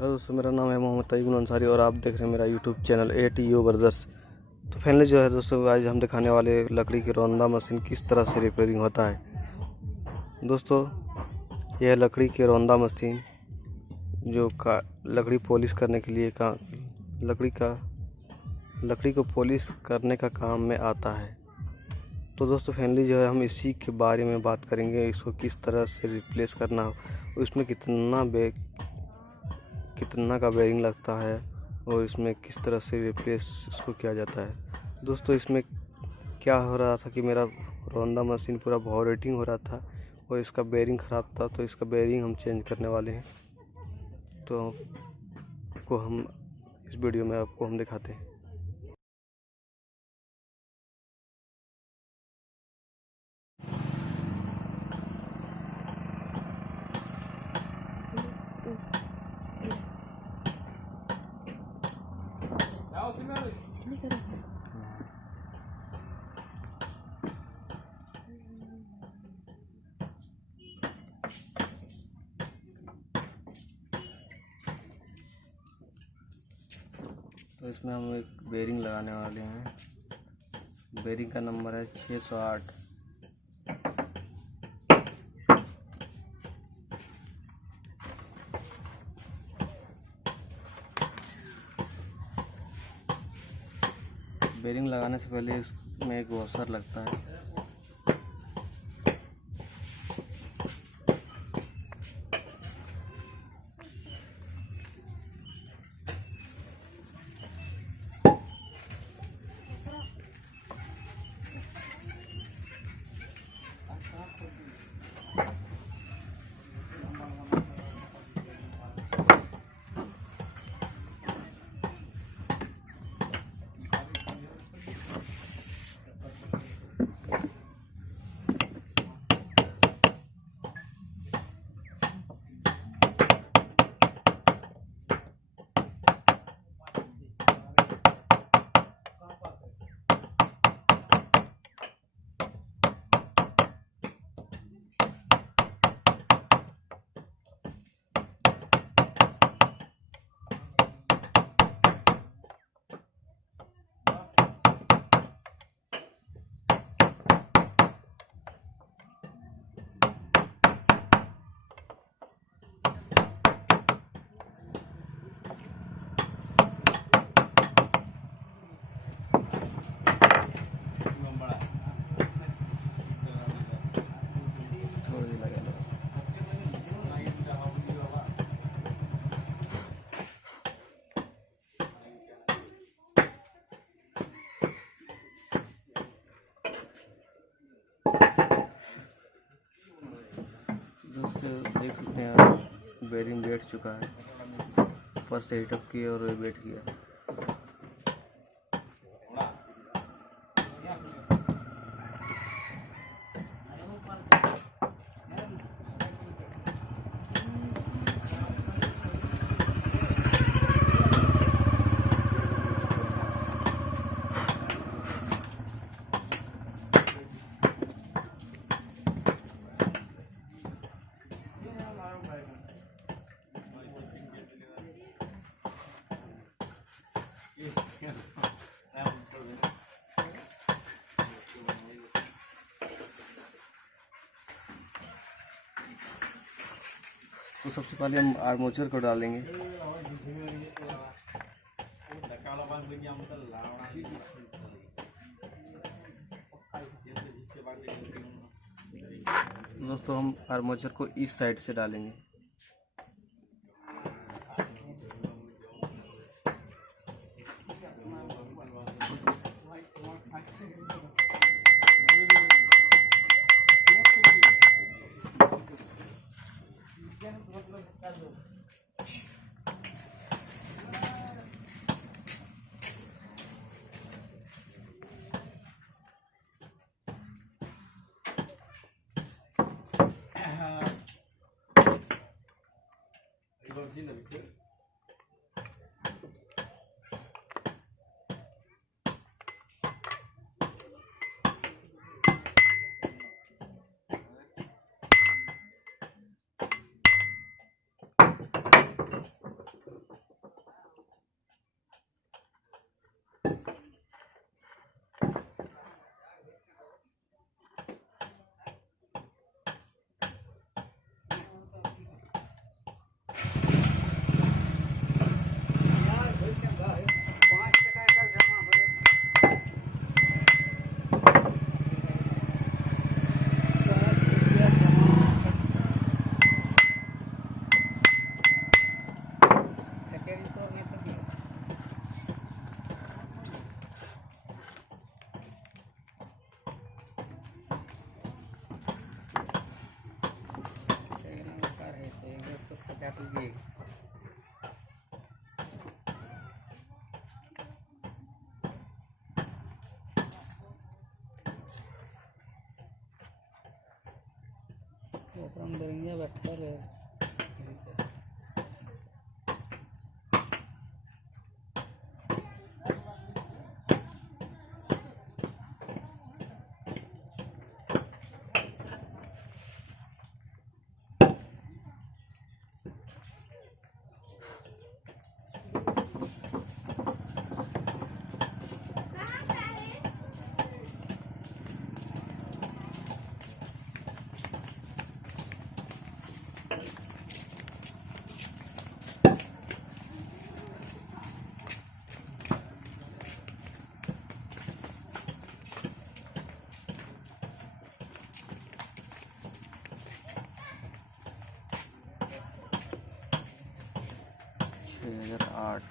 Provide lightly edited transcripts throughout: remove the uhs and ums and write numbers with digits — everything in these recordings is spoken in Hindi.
हेलो दोस्तों, मेरा नाम है मोहम्मद तैयब अंसारी और आप देख रहे हैं मेरा यूट्यूब चैनल ATO ब्रदर्स। तो फाइनली जो है दोस्तों, आज हम दिखाने वाले लकड़ी की रौंदा मशीन किस तरह से रिपेयरिंग होता है। दोस्तों, यह लकड़ी की रौंदा मशीन जो लकड़ी पॉलिश करने के लिए लकड़ी को पॉलिश करने का काम में आता है। तो दोस्तों फाइनली जो है हम इसी के बारे में बात करेंगे, इसको किस तरह से रिप्लेस करना हो, उसमें कितना का बेरिंग लगता है और इसमें किस तरह से रिप्लेस उसको किया जाता है। दोस्तों, इसमें क्या हो रहा था कि मेरा रौंदा मशीन पूरा वाइब्रेटिंग हो रहा था और इसका बेरिंग ख़राब था, तो इसका बेरिंग हम चेंज करने वाले हैं। तो आपको हम इस वीडियो में आपको हम दिखाते हैं। इसमें करो। तो इसमें हम एक बेरिंग लगाने वाले हैं। बेरिंग का नंबर है 608। बेरिंग लगाने से पहले इसमें एक वॉशर लगता है। दोस्तों देख सकते हैं आप, बेरिंग बैठ चुका है। ऊपर से हीटअप किया और बैठ गया। तो सबसे पहले हम आर्मेचर को डालेंगे। दोस्तों हम आर्मेचर को इस साइड से डालेंगे। बैठा रहे। आठ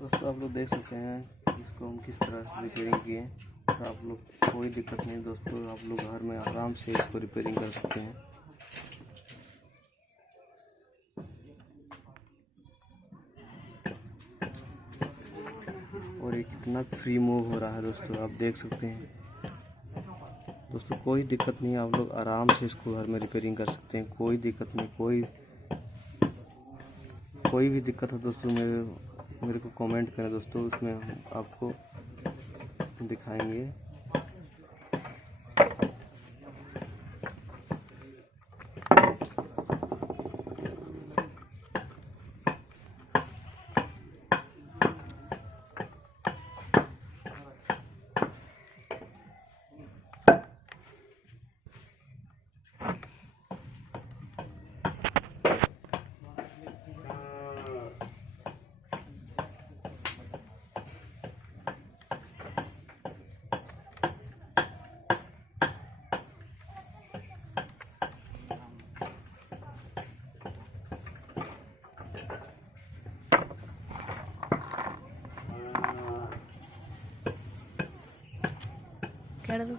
दोस्तों आप लोग देख सकते हैं इसको हम किस तरह रिपेयरिंग किए। तो आप लोग कोई दिक्कत नहीं दोस्तों, आप लोग घर में आराम से इसको रिपेयरिंग कर सकते हैं। और ये कितना फ्री मूव हो रहा है दोस्तों, आप देख सकते हैं। दोस्तों कोई दिक्कत नहीं, आप लोग आराम से इसको घर में रिपेयरिंग कर सकते हैं, कोई दिक्कत नहीं। कोई भी दिक्कत हो दोस्तों मेरे को कमेंट करें दोस्तों, उसमें हम आपको दिखाएंगे। कर दो।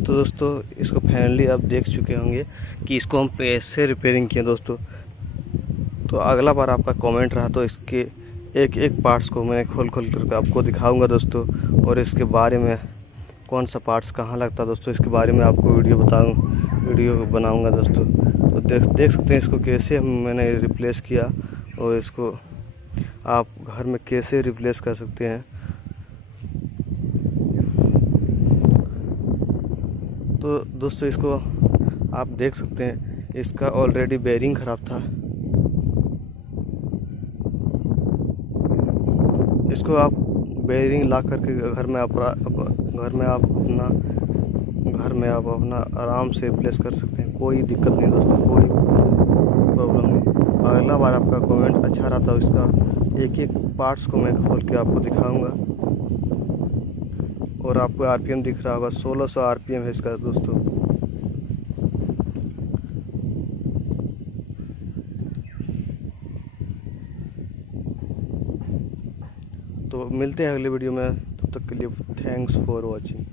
तो दोस्तों इसको फाइनली आप देख चुके होंगे कि इसको हम कैसे रिपेयरिंग किए दोस्तों। तो अगला बार आपका कमेंट रहा तो इसके एक एक पार्ट्स को मैं खोल कर आपको दिखाऊंगा दोस्तों, और इसके बारे में कौन सा पार्ट्स कहाँ लगता है दोस्तों, इसके बारे में आपको वीडियो बनाऊंगा दोस्तों। तो देख सकते हैं इसको कैसे मैंने रिप्लेस किया, और इसको आप घर में कैसे रिप्लेस कर सकते हैं। तो दोस्तों इसको आप देख सकते हैं, इसका ऑलरेडी बेयरिंग ख़राब था। इसको आप बेयरिंग ला करके घर में आप अपना आराम से रिप्लेस कर सकते हैं, कोई दिक्कत नहीं दोस्तों, कोई प्रॉब्लम नहीं। अगला बार आपका कमेंट अच्छा रहा था, इसका एक एक पार्ट्स को मैं खोल के आपको दिखाऊंगा। और आपको आरपीएम दिख रहा होगा, 1600 आरपीएम है इसका दोस्तों। तो मिलते हैं अगले वीडियो में, तब तक के लिए थैंक्स फॉर वॉचिंग।